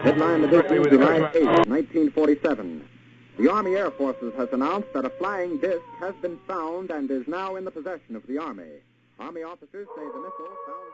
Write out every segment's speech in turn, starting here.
Headline edition, July 8, 1947. The Army Air Forces has announced that a flying disc has been found and is now in the possession of the Army. Army officers say the missile found...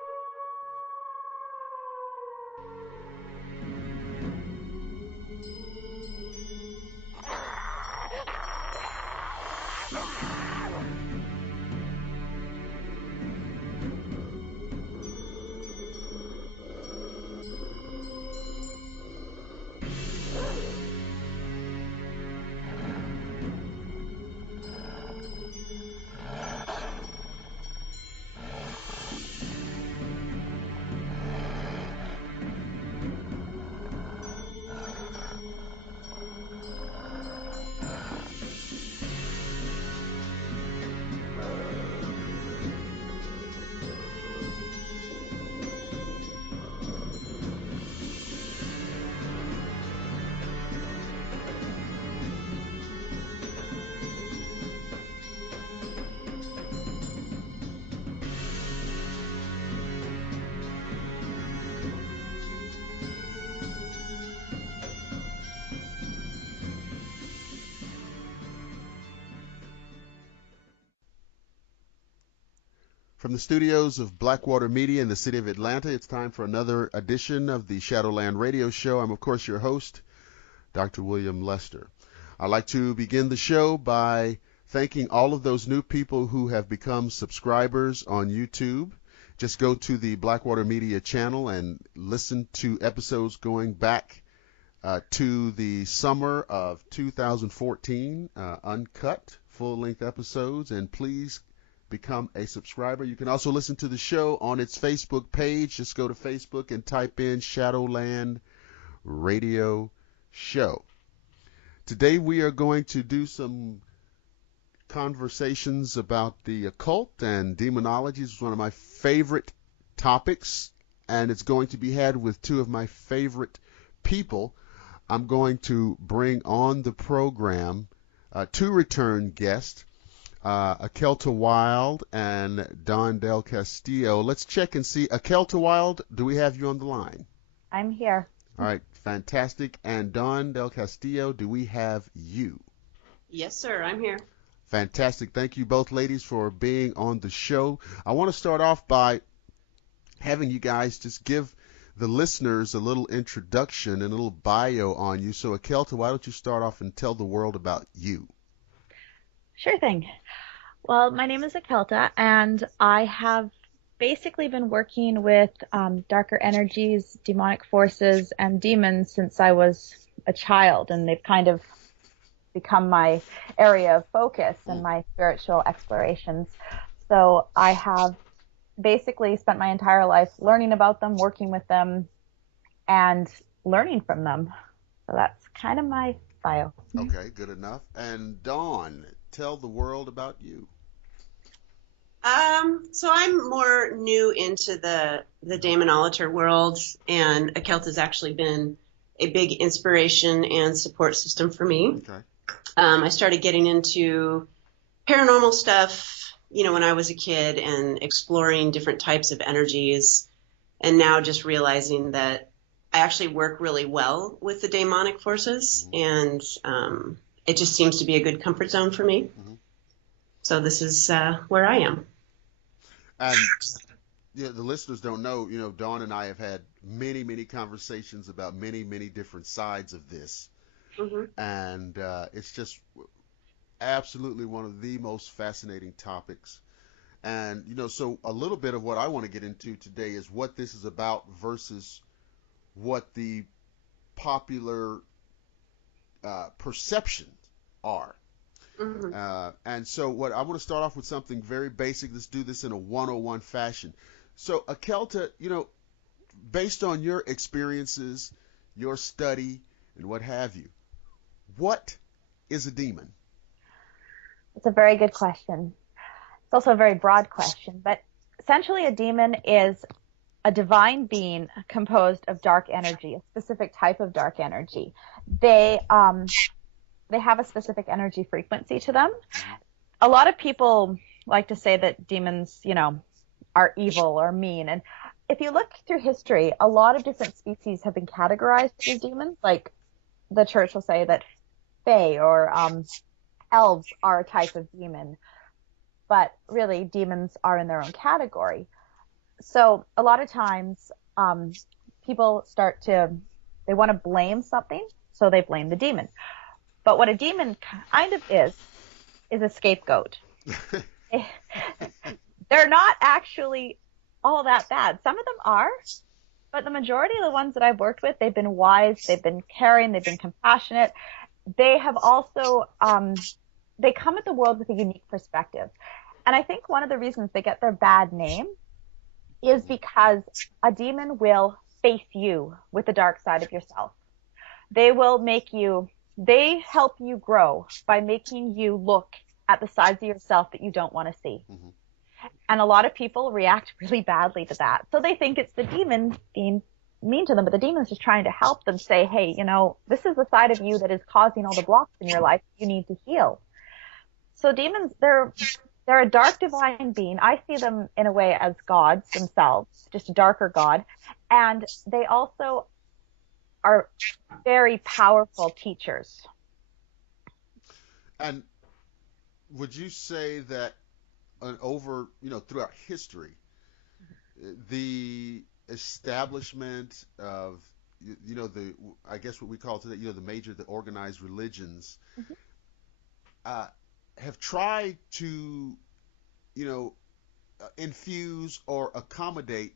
From the studios of Blackwater Media in the city of Atlanta, it's time for another edition of the Shadowland Radio Show. I'm, of course, your host, Dr. William Lester. I'd like to begin the show by thanking all of those new people who have become subscribers on YouTube. Just go to the Blackwater Media channel and listen to episodes going back to the summer of 2014, uncut, full-length episodes, and please become a subscriber. You can also listen to the show on its Facebook page. Just go to Facebook and type in Shadowland Radio Show. Today we are going to do some conversations about the occult and demonology. It's one of my favorite topics, and it's going to be had with two of my favorite people. I'm going to bring on the program two return guests, Akelta Wilde and Don DelCastillo. Let's check and see. Akelta Wilde, do we have you on the line? I'm here. All right, fantastic. And Don DelCastillo, do we have you? Yes, sir, I'm here. Fantastic. Thank you both ladies for being on the show. I want to start off by having you guys just give the listeners a little introduction and a little bio on you. So Akelta, why don't you start off and tell the world about you? Sure thing. Well, my name is Akelta, and I have basically been working with darker energies, demonic forces, and demons since I was a child, and they've kind of become my area of focus in my spiritual explorations. So I have basically spent my entire life learning about them, working with them, and learning from them. So that's kind of my bio. Okay, good enough. And Dawn, tell the world about you. So I'm more new into the demonology world, and Akelta's actually been a big inspiration and support system for me. Okay. I started getting into paranormal stuff, when I was a kid, and exploring different types of energies, and now just realizing that I actually work really well with the demonic forces, and it just seems to be a good comfort zone for me. Mm-hmm. So this is where I am. And the listeners don't know, Dawn and I have had many, many conversations about many, many different sides of this. Mm-hmm. And it's just absolutely one of the most fascinating topics. And, so a little bit of what I want to get into today is what this is about versus what the popular perceptions are. Mm-hmm. And so what I want to start off with something very basic. Let's do this in a 101 fashion. So Akelta, based on your experiences, your study, and what have you, what is a demon? It's a very good question. It's also a very broad question, but essentially a demon is a divine being composed of dark energy, a specific type of dark energy. They have a specific energy frequency to them. A lot of people like to say that demons, are evil or mean, and if you look through history, a lot of different species have been categorized as demons. Like the church will say that fae or elves are a type of demon, but really demons are in their own category. So a lot of times people they want to blame something, so they blame the demon. But what a demon kind of is a scapegoat. They're not actually all that bad. Some of them are, but the majority of the ones that I've worked with, they've been wise, they've been caring, they've been compassionate. They have also, they come at the world with a unique perspective. And I think one of the reasons they get their bad name is because a demon will face you with the dark side of yourself. They help you grow by making you look at the sides of yourself that you don't want to see. Mm-hmm. And a lot of people react really badly to that. So they think it's the demon being mean to them, but the demon's just trying to help them say, hey, this is the side of you that is causing all the blocks in your life you need to heal. So demons, they're a dark divine being. I see them in a way as gods themselves, just a darker god. And they also are very powerful teachers. And would you say that throughout history, the establishment of, I guess what we call today, the organized religions, mm-hmm. Have tried to, infuse or accommodate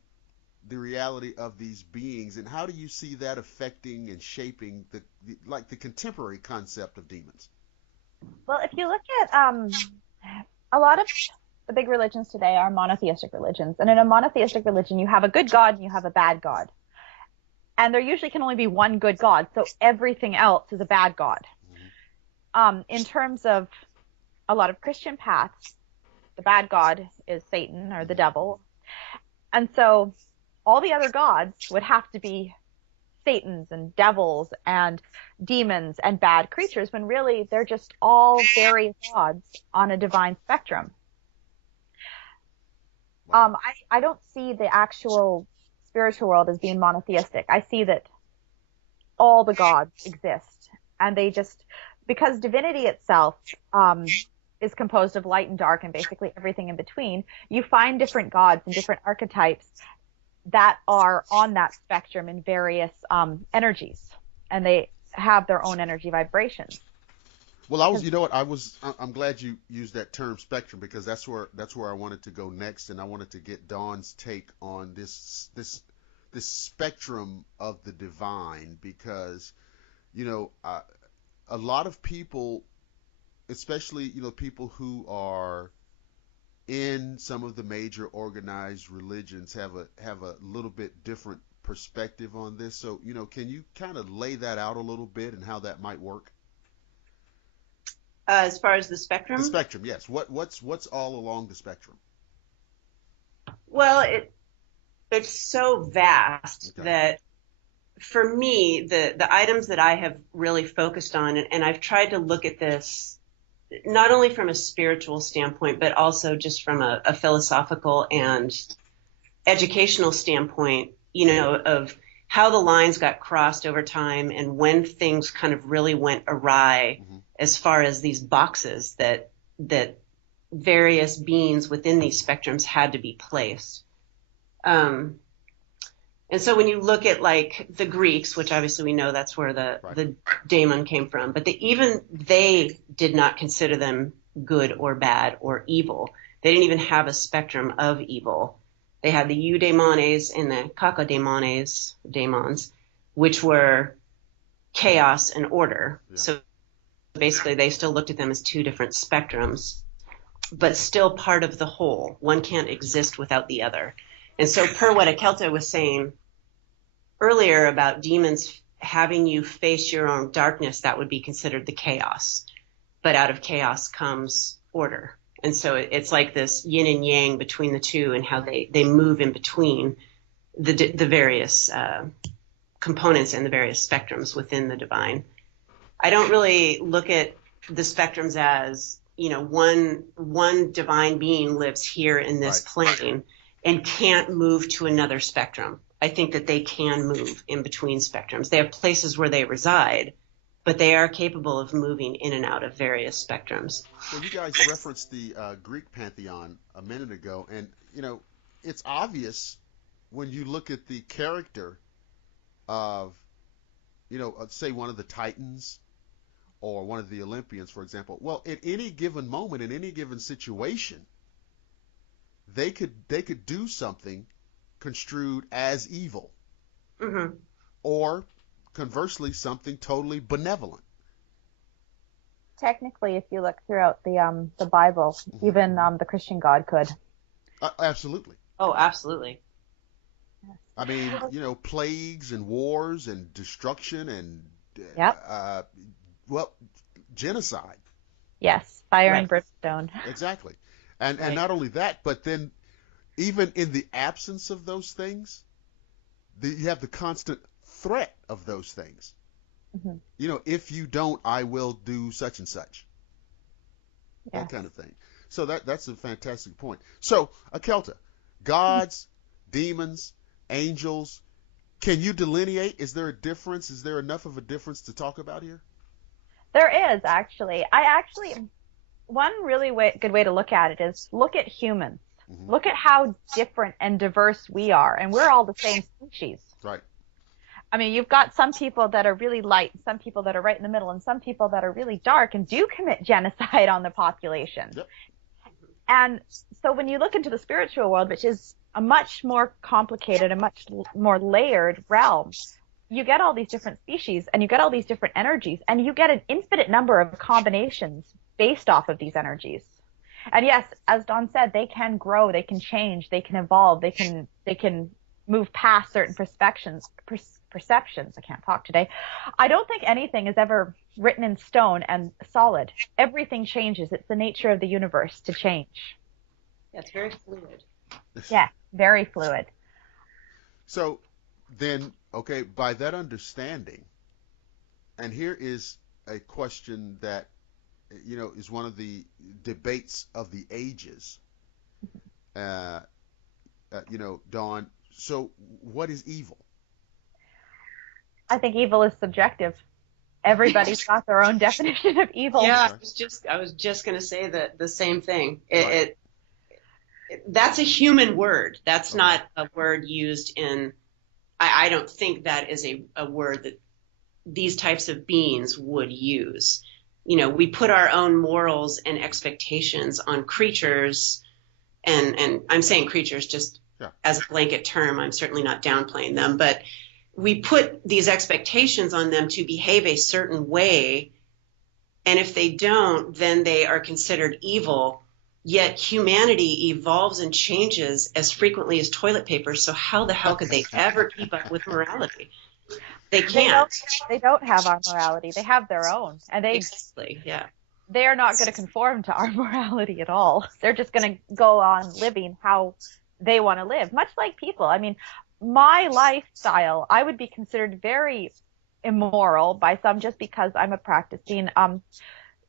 the reality of these beings, and how do you see that affecting and shaping the contemporary concept of demons? Well, if you look at a lot of the big religions today are monotheistic religions, and in a monotheistic religion, you have a good god and you have a bad god, and there usually can only be one good god, so everything else is a bad god. Mm-hmm. In terms of a lot of Christian paths, the bad god is Satan or the devil, and so all the other gods would have to be Satans and devils and demons and bad creatures, when really they're just all various gods on a divine spectrum. Wow. I don't see the actual spiritual world as being monotheistic. I see that all the gods exist, and they just, because divinity itself is composed of light and dark and basically everything in between, you find different gods and different archetypes that are on that spectrum in various energies, and they have their own energy vibrations. Well, I'm glad you used that term spectrum, because that's where I wanted to go next, and I wanted to get Dawn's take on this spectrum of the divine, because a lot of people, especially people who are in some of the major organized religions, have a little bit different perspective on this. So, can you kind of lay that out a little bit and how that might work? As far as the spectrum? The spectrum, yes. What's all along the spectrum? Well, it's so vast that for me, the items that I have really focused on, and I've tried to look at this not only from a spiritual standpoint, but also just from a philosophical and educational standpoint, of how the lines got crossed over time and when things kind of really went awry, mm-hmm. as far as these boxes that various beings within these spectrums had to be placed. And so when you look at like the Greeks, which obviously we know that's where the daemon came from, but even they did not consider them good or bad or evil. They didn't even have a spectrum of evil. They had the eudaimones and the kakodaimones, daemons, which were chaos and order. Yeah. So basically they still looked at them as two different spectrums, but still part of the whole. One can't exist without the other. And so per what Akelta was saying earlier about demons having you face your own darkness, that would be considered the chaos. But out of chaos comes order. And so it's like this yin and yang between the two, and how they move in between the various components and the various spectrums within the divine. I don't really look at the spectrums as, one divine being lives here in this plane, and can't move to another spectrum. I think that they can move in between spectrums. They have places where they reside, but they are capable of moving in and out of various spectrums. Well, you guys referenced the Greek pantheon a minute ago, and it's obvious when you look at the character of, say one of the Titans or one of the Olympians, for example. Well, at any given moment, in any given situation, they could do something construed as evil, Mm-hmm. or conversely something totally benevolent. Technically, if you look throughout the Bible, even the Christian God could. Absolutely. Oh, absolutely. I mean, plagues and wars and destruction and Yep. genocide. Yes, fire Right. and brimstone. Exactly. And Right. not only that, but then even in the absence of those things, you have the constant threat of those things. Mhm. If you don't, I will do such and such. Yeah. That kind of thing. So that's a fantastic point. So, Akelta, gods, demons, angels, can you delineate? Is there a difference? Is there enough of a difference to talk about here? There is actually. One really good way to look at it is look at humans. Mhm. Look at how different and diverse we are, and we're all the same species. Right. I mean, you've got some people that are really light, some people that are right in the middle, and some people that are really dark and do commit genocide on the population. Yep. And so when you look into the spiritual world, which is a much more complicated, a much more layered realm, you get all these different species and you get all these different energies and you get an infinite number of combinations based off of these energies. And yes, as Dawn said, they can grow, they can change, they can evolve, they can move past certain perceptions. I can't talk today. I don't think anything is ever written in stone and solid. Everything changes. It's the nature of the universe to change. That's very fluid. Yeah, very fluid. So then, okay, by that understanding, and here is a question that, is one of the debates of the ages. Dawn, so what is evil? I think evil is subjective. Everybody's got their own definition of evil. Yeah, I was just going to say the same thing. That's a human word. That's not a word used in. I don't think that is a word that these types of beings would use. We put our own morals and expectations on creatures, and I'm saying creatures just as a blanket term. I'm certainly not downplaying them, but we put these expectations on them to behave a certain way, and if they don't, then they are considered evil. Yet humanity evolves and changes as frequently as toilet paper, so how the hell could they ever keep up with morality? They can't. They don't have our morality. They have their own. And Exactly, yeah. They are not going to conform to our morality at all. They're just going to go on living how they want to live, much like people. I mean, my lifestyle, I would be considered very immoral by some just because I'm a practicing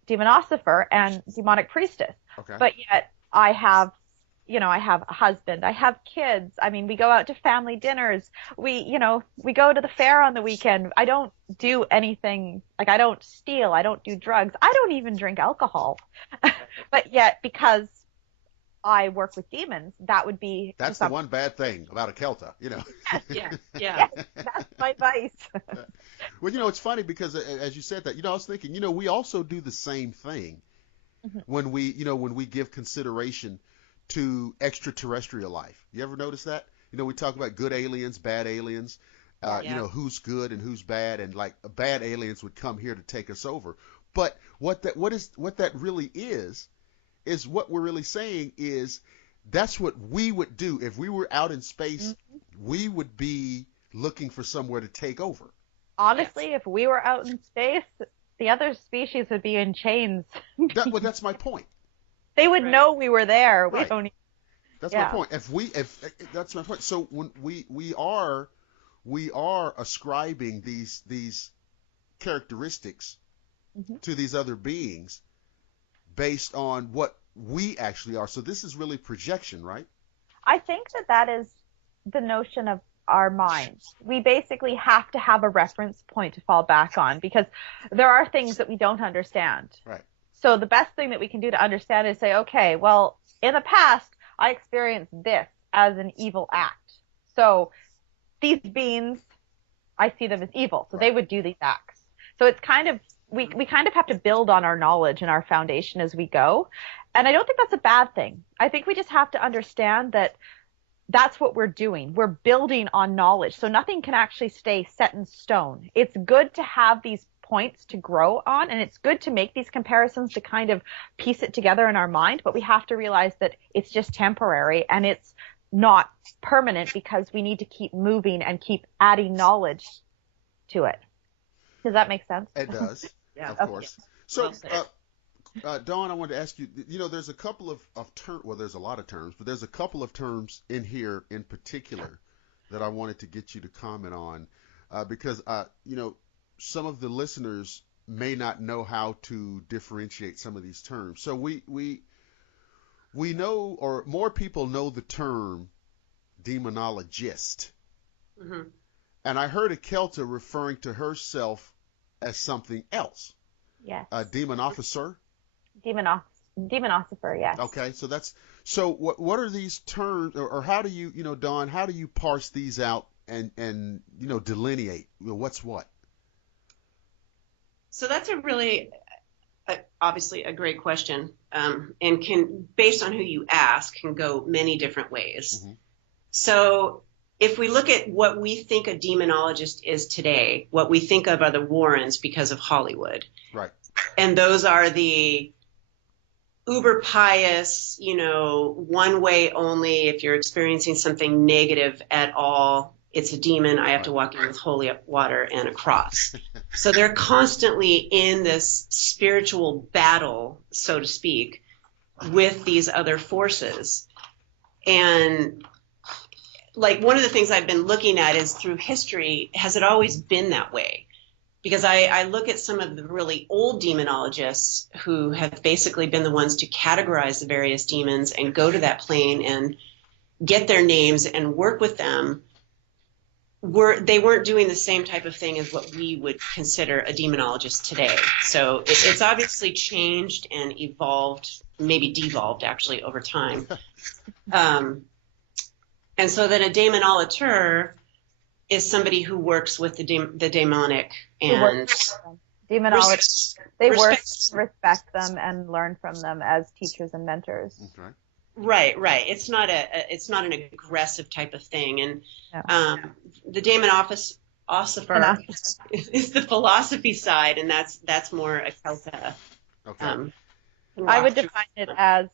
demonosopher and demonic priestess. Okay. But yet I have a husband, I have kids. I mean, we go out to family dinners. We go to the fair on the weekend. I don't do anything, like I don't steal, I don't do drugs. I don't even drink alcohol. But yet, because I work with demons, that would be... That's the one bad thing about Akelta, Yeah. Yes, that's my vice. Well, it's funny because as you said that, I was thinking, we also do the same thing when we give consideration to extraterrestrial life. You ever notice that? We talk about good aliens, bad aliens, who's good and who's bad, and like bad aliens would come here to take us over. But what that really is what we're really saying is that's what we would do if we were out in space. We would be looking for somewhere to take over. Honestly, if we were out in space, the other species would be in chains. That's my point. They would know we were there. We Right. don't. That's my point. If that's my point. So when we are ascribing these characteristics to these other beings based on what we actually are. So this is really projection, right? I think that is the notion of our minds. We basically have to have a reference point to fall back on because there are things that we don't understand. Right. So the best thing that we can do to understand is say, okay, well, in the past, I experienced this as an evil act. So these beings, I see them as evil. So they would do these acts. So it's kind of, we kind of have to build on our knowledge and our foundation as we go. And I don't think that's a bad thing. I think we just have to understand that that's what we're doing. We're building on knowledge. So nothing can actually stay set in stone. It's good to have these points to grow on, and it's good to make these comparisons to kind of piece it together in our mind, but we have to realize that it's just temporary and it's not permanent because we need to keep moving and keep adding knowledge to it. Does that make sense? It does. Yeah. Of course. So, Well Dawn, I wanted to ask you, there's a couple of terms, well, there's a lot of terms, but there's a couple of terms in here in particular that I wanted to get you to comment on because, some of the listeners may not know how to differentiate some of these terms. So we know, or more people know the term demonologist. Mm-hmm. And I heard Akelta referring to herself as something else. Yes. A demon officer. Demonosifer, yes. Okay, so what are these terms, or how do you, Dawn, how do you parse these out and delineate what's what? So that's a really, obviously a great question, and can, based on who you ask, can go many different ways. Mm-hmm. So if we look at what we think a demonologist is today, what we think of are the Warrens because of Hollywood. Right. And those are the uber pious, one way only. If you're experiencing something negative at all, it's a demon. I have to walk in with holy water and a cross. So they're constantly in this spiritual battle, so to speak, with these other forces. And like one of the things I've been looking at is through history, has it always been that way? Because I look at some of the really old demonologists who have basically been the ones to categorize the various demons and go to that plane and get their names and work with them. They weren't doing the same type of thing as what we would consider a demonologist today. So it's obviously changed and evolved, maybe devolved actually over time. And so then a demonolateur is somebody who works with the demonic and demonologists. They respect them and learn from them as teachers and mentors. Okay. Right. It's not an aggressive type of thing. And the daemon ossifer is the philosophy side, and that's more Akelta. Okay. I would define it as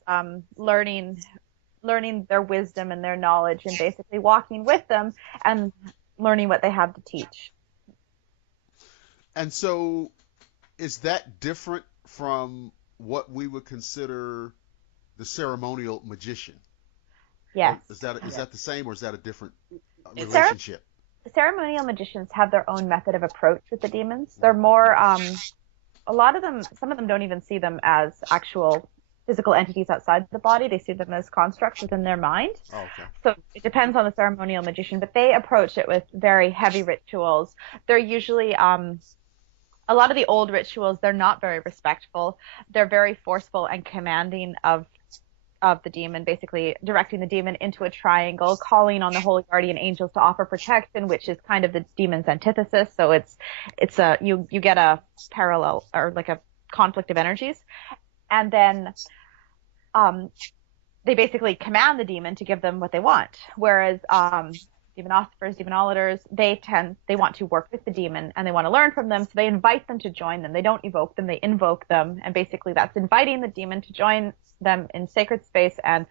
learning their wisdom and their knowledge, and basically walking with them and learning what they have to teach. And so, is that different from what we would consider the ceremonial magician? Yes. Is that the same, or is that a different relationship? Ceremonial magicians have their own method of approach with the demons. They're more, a lot of them, some of them don't even see them as actual physical entities outside the body. They see them as constructs within their mind. Oh, okay. So it depends on the ceremonial magician, but they approach it with very heavy rituals. They're usually, a lot of the old rituals, they're not very respectful. They're very forceful and commanding of the demon, basically directing the demon into a triangle, calling on the holy guardian angels to offer protection, which is kind of the demon's antithesis. So you get a parallel, or like a conflict of energies. And then they basically command the demon to give them what they want. Whereas demonossiphers, demonolators, they want to work with the demon and they want to learn from them, so they invite them to join them. They don't evoke them, they invoke them, and basically that's inviting the demon to join them in sacred space and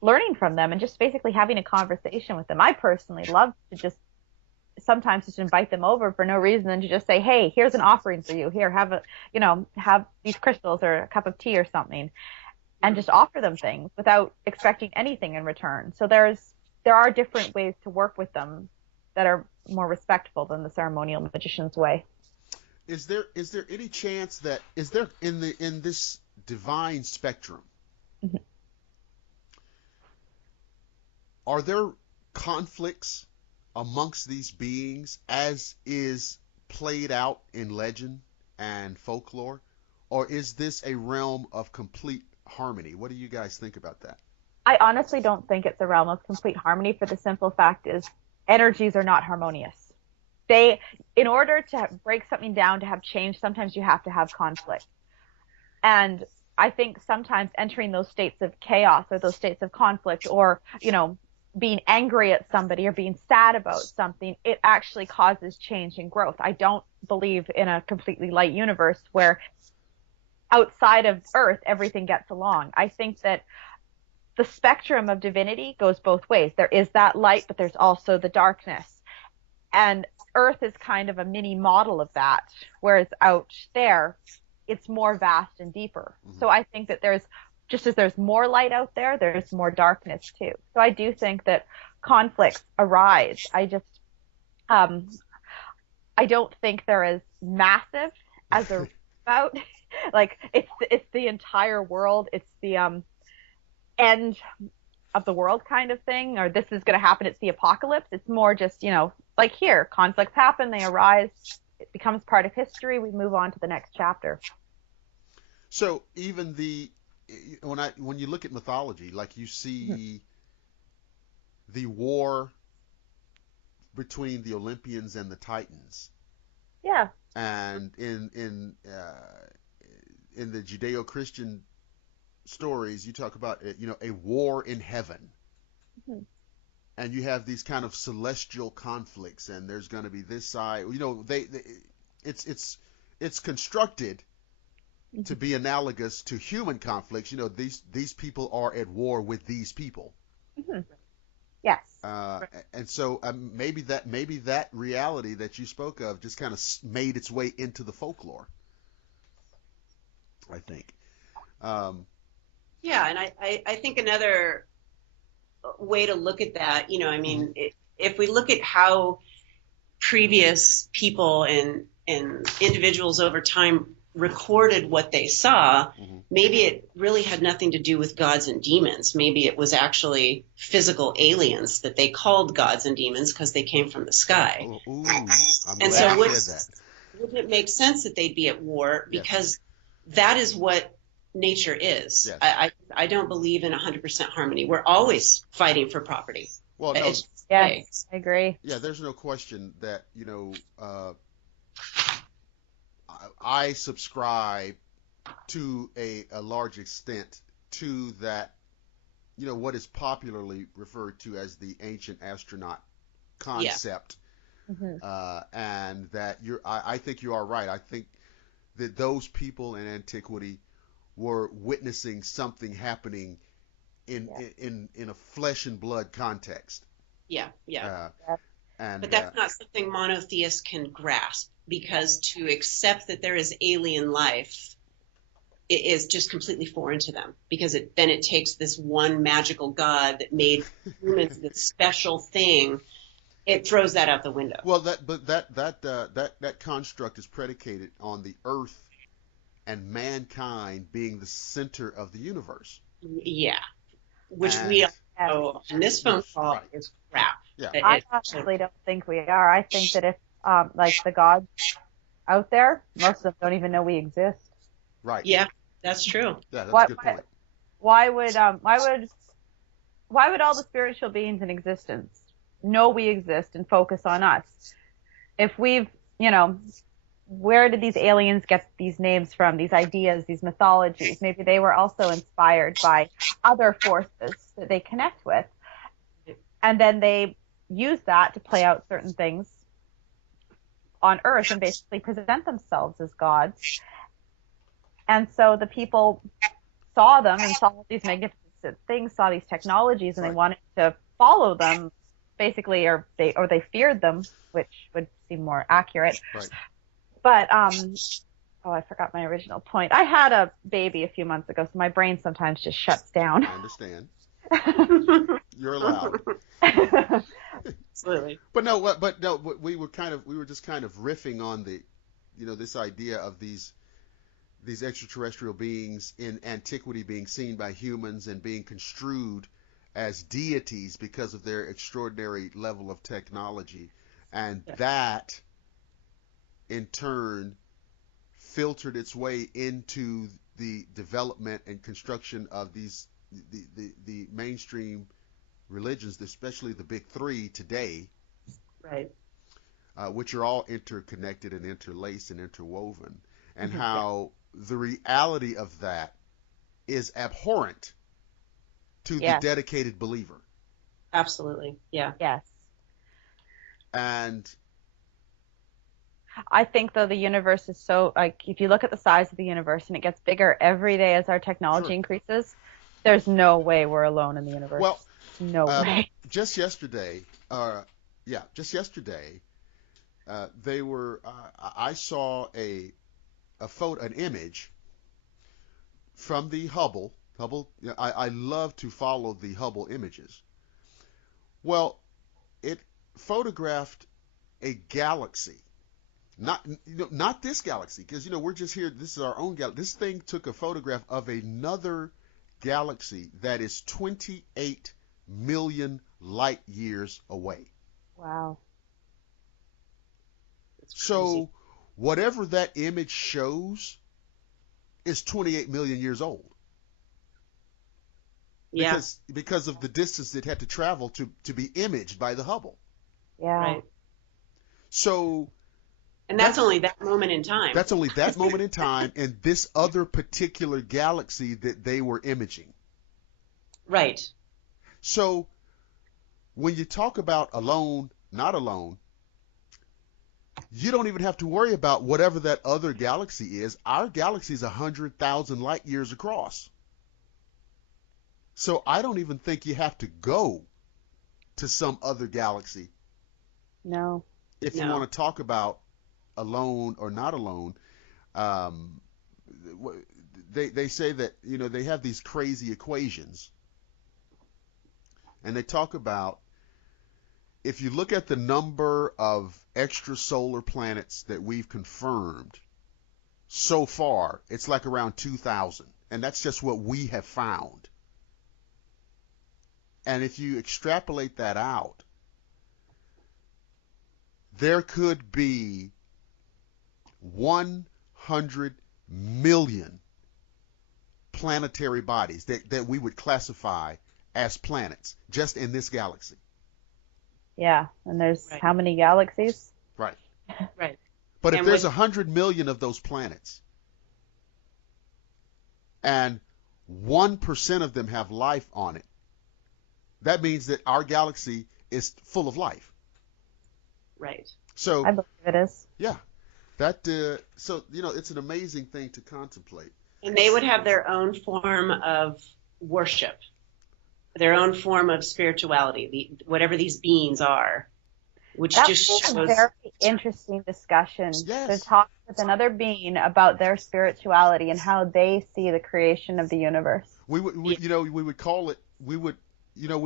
learning from them and just basically having a conversation with them. I personally love to sometimes just invite them over for no reason and to just say, hey, here's an offering for you. Here, have these crystals or a cup of tea or something, and just offer them things without expecting anything in return. So there are different ways to work with them that are more respectful than the ceremonial magician's way. Is there any chance that in this divine spectrum, mm-hmm. are there conflicts amongst these beings as is played out in legend and folklore? Or is this a realm of complete harmony? What do you guys think about that? I honestly don't think it's a realm of complete harmony, for the simple fact is energies are not harmonious. In order to break something down, to have change, sometimes you have to have conflict. And I think sometimes entering those states of chaos or those states of conflict, or, being angry at somebody or being sad about something, it actually causes change and growth. I don't believe in a completely light universe where outside of Earth, everything gets along. I think that the spectrum of divinity goes both ways. There is that light, but there's also the darkness. And Earth is kind of a mini model of that, whereas out there, it's more vast and deeper. Mm-hmm. So I think that just as there's more light out there, there's more darkness too. So I do think that conflicts arise. I don't think they're as massive as a about. Like it's the entire world. It's the end of the world kind of thing, or this is going to happen. It's the apocalypse. It's more just, like here, conflicts happen, they arise, it becomes part of history. We move on to the next chapter. So even when you look at mythology, like you see the war between the Olympians and the Titans. Yeah. And in the Judeo-Christian stories, you talk about a war in heaven. Mm-hmm. And you have these kind of celestial conflicts, and there's going to be this side. It's constructed to be analogous to human conflicts. These people are at war with these people. Mm-hmm. Yes. And so maybe that reality that you spoke of just kind of made its way into the folklore, I think. Yeah, and I think another way to look at that, if we look at how previous people and individuals over time recorded what they saw, maybe it really had nothing to do with gods and demons. Maybe it was actually physical aliens that they called gods and demons because they came from the sky. Ooh, and so wouldn't it make sense that they'd be at war? Because that is what nature is. Yes. I don't believe in 100% harmony. We're always fighting for property. Well, no. Yes, I agree. Yeah, there's no question that, I subscribe to a large extent to that, what is popularly referred to as the ancient astronaut concept. Yeah. Mm-hmm. And that I think you are right. I think that those people in antiquity were witnessing something happening in a flesh and blood context. Yeah. But that's not something monotheists can grasp, because to accept that there is alien life is just completely foreign to them, because then it takes this one magical god that made humans this special thing. It throws that out the window. Well, that construct is predicated on the earth and mankind being the center of the universe. Yeah, which we all know in this phone call is crap. Yeah. I honestly don't think we are. I think that if, like the gods out there, most of them don't even know we exist. Right. Yeah, that's true. Yeah, that's a good point. Why would all the spiritual beings in existence know we exist and focus on us? If we've, where did these aliens get these names from, these ideas, these mythologies? Maybe they were also inspired by other forces that they connect with. And then they use that to play out certain things on Earth and basically present themselves as gods. And so the people saw them and saw these magnificent things, saw these technologies, and they wanted to follow them, basically, or they feared them, which would seem more accurate. Right. But I forgot my original point. I had a baby a few months ago, so my brain sometimes just shuts down. I understand. You're allowed. Absolutely. But we were just kind of riffing on the, this idea of these extraterrestrial beings in antiquity being seen by humans and being construed as deities because of their extraordinary level of technology, and Yeah. that in turn filtered its way into the development and construction of the mainstream religions, especially the big three today, Right. which are all interconnected and interlaced and interwoven, and Mhm. how the reality of that is abhorrent to the Yes. dedicated believer. Absolutely. Yeah. Yes. And I think, though, the universe is so, like, if you look at the size of the universe and it gets bigger every day as our technology Sure. increases, there's no way we're alone in the universe. well, no way. just yesterday, they were. I saw a photo, an image from the Hubble. I love to follow the Hubble images. Well, it photographed a galaxy, not this galaxy, because we're just here. This is our own galaxy. This thing took a photograph of another galaxy that is 28 million light years away. Wow. It's So crazy. whatever that image shows is 28 million years old. Yeah. Because of the distance it had to travel to be imaged by the Hubble. Yeah. Right. So And that's only that moment in time. that's only that moment in time in this other particular galaxy that they were imaging. Right. So when you talk about alone, not alone, you don't even have to worry about whatever that other galaxy is. Our galaxy is 100,000 light years across. So I don't even think you have to go to some other galaxy No. if you No. want to talk about alone or not alone. They say that they have these crazy equations, and they talk about if you look at the number of extrasolar planets that we've confirmed so far, it's like around 2,000, and that's just what we have found. And if you extrapolate that out, there could be 100 million planetary bodies that we would classify as planets just in this galaxy. Yeah. And there's Right. how many galaxies? Right. Right. But if And there's with- 100 million of those planets, and 1% of them have life on it, that means that our galaxy is full of life. Right. So I believe it is. yeah, that it's an amazing thing to contemplate. And they would have their own form of worship, their own form of spirituality, whatever these beings are, which That just was a shows. very interesting discussion Yes. to talk with another being about their spirituality and how they see the creation of the universe. We would call it. We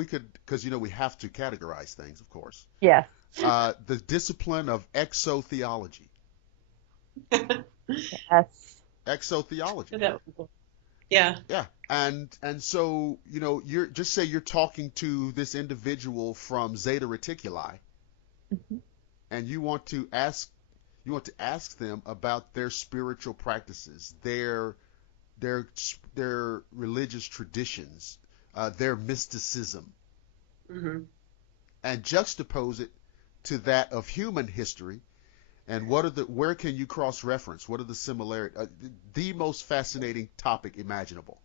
could, because we have to categorize things, of course. Yes. The discipline of exotheology. Yes. Exotheology. Yeah. Yeah, and so you're just say you're talking to this individual from Zeta Reticuli, Mhm. and you want to ask them about their spiritual practices, their religious traditions, their mysticism, Hmm. and juxtapose it to that of human history. And where can you cross-reference? What are the similarities? The most fascinating topic imaginable.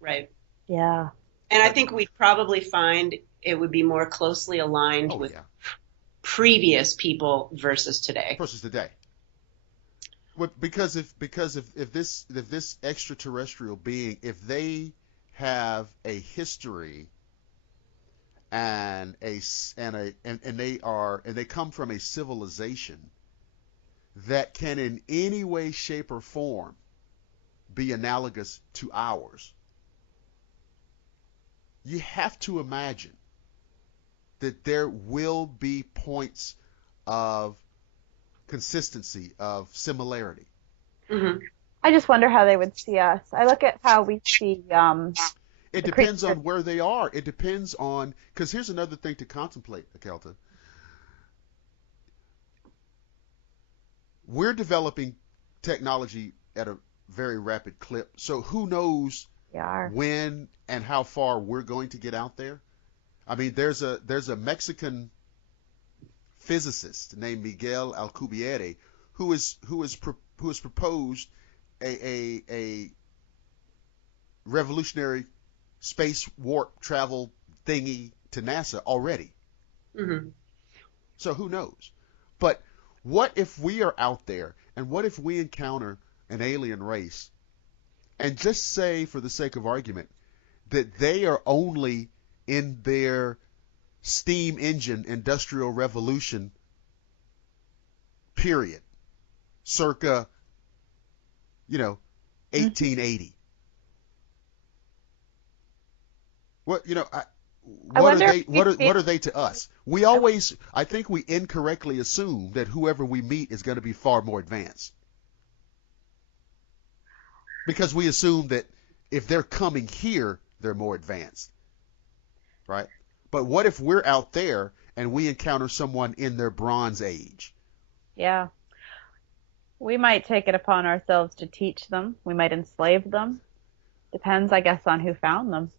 Right. Yeah. And I think we'd probably find it would be more closely aligned Oh with yeah, previous people versus today. versus today. Because if this extraterrestrial being, if they have a history and they come from a civilization that can in any way, shape, or form be analogous to ours, you have to imagine that there will be points of consistency, of similarity. Hmm. I just wonder how they would see us. I look at how we see It depends on where they are. It depends on, because here's another thing to contemplate, Akelta. We're developing technology at a very rapid clip, so who knows when and how far we're going to get out there. I mean, there's a Mexican physicist named Miguel Alcubierre who has proposed a revolutionary space warp travel thingy to NASA already. Mm-hmm. So who knows? But what if we are out there, and what if we encounter an alien race, and just say, for the sake of argument, that they are only in their steam engine industrial revolution period, circa, 1880. What are they to us? I think we incorrectly assume that whoever we meet is going to be far more advanced, because we assume that if they're coming here, they're more advanced, right? But what if we're out there and we encounter someone in their Bronze Age? Yeah. We might take it upon ourselves to teach them. We might enslave them. Depends, I guess, on who found them.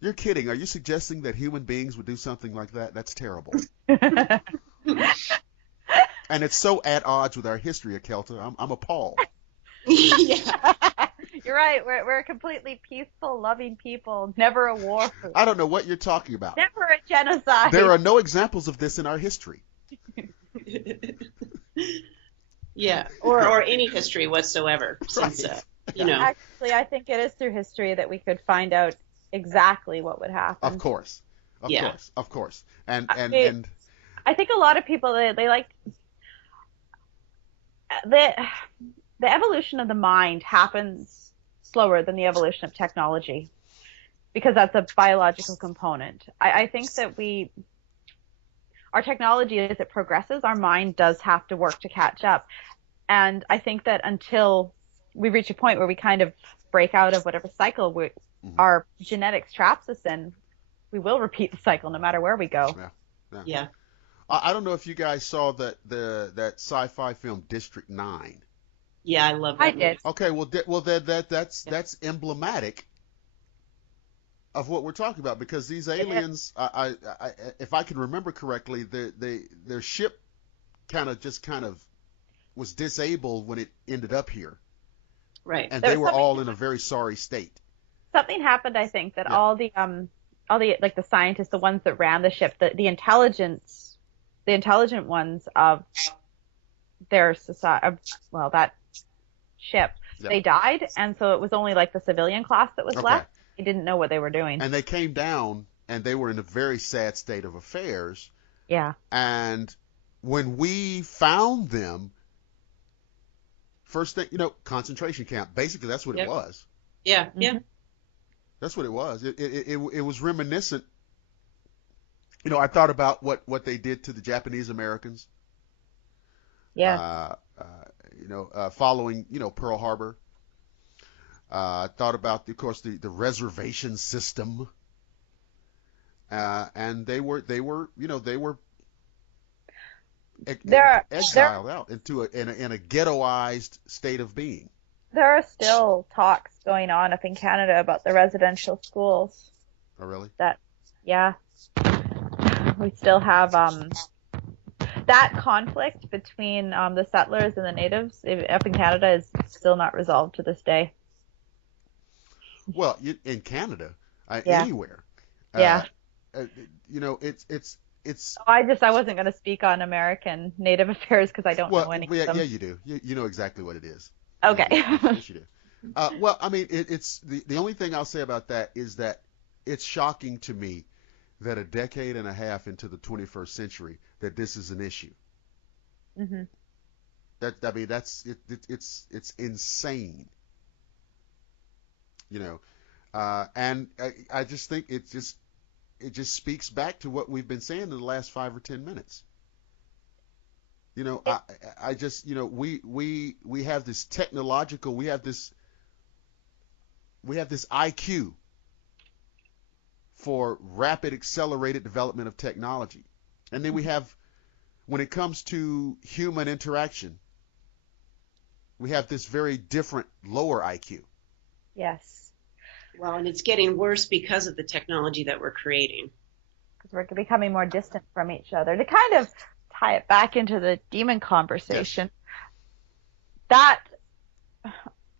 You're kidding. Are you suggesting that human beings would do something like that? That's terrible. And it's so at odds with our history, Akelta. I'm appalled. Yeah. You're right. We're completely peaceful, loving people. Never a war. I don't know what you're talking about. Never a genocide. There are no examples of this in our history. Yeah, or any history whatsoever. Since, Right. Actually, I think it is through history that we could find out exactly what would happen. Of course. Of course. And I think a lot of people, they like the evolution of the mind happens slower than the evolution of technology, because that's a biological component. I think that our technology, as it progresses, our mind does have to work to catch up. And I think that until we reach a point where we kind of break out of whatever cycle our genetics traps us in, we will repeat the cycle no matter where we go. Yeah. I don't know if you guys saw that sci-fi film District 9. Yeah, I love that. I did. Okay, that's emblematic of what we're talking about, because these aliens, I if I can remember correctly, their ship kind of was disabled when it ended up here. Right. And they were all in a very sorry state. Something happened, I think, that all the like the scientists, the ones that ran the ship, the intelligent ones of their society, that ship, they died, and so it was only like the civilian class that was left. They didn't know what they were doing. And they came down, and they were in a very sad state of affairs. Yeah. And when we found them, first thing, concentration camp. Basically, that's what it was. Yeah, yeah. That's what it was. It was reminiscent. I thought about what they did to the Japanese Americans. Yeah. Following, Pearl Harbor. I thought about, of course, the reservation system. And they were exiled out into in a ghettoized state of being. There are still talks going on up in Canada about the residential schools. Oh, really? We still have that conflict between the settlers and the natives up in Canada is still not resolved to this day. Well, in Canada, anywhere. It's. I wasn't going to speak on American Native affairs because I don't know any of them. Yeah, you do. You know exactly what it is. Okay. Yes, you do. Well, I mean, it's the only thing I'll say about that is that it's shocking to me that a decade and a half into the 21st century that this is an issue. Mm-hmm. That's it's insane. And I just think it just speaks back to what we've been saying in the last 5 or 10 minutes. I just, we have this technological, we have this IQ for rapid accelerated development of technology. And then we have, when it comes to human interaction, we have this very different lower IQ. Yes. Well, and it's getting worse because of the technology that we're creating. Because we're becoming more distant from each other. To kind of tie it back into the demon conversation, that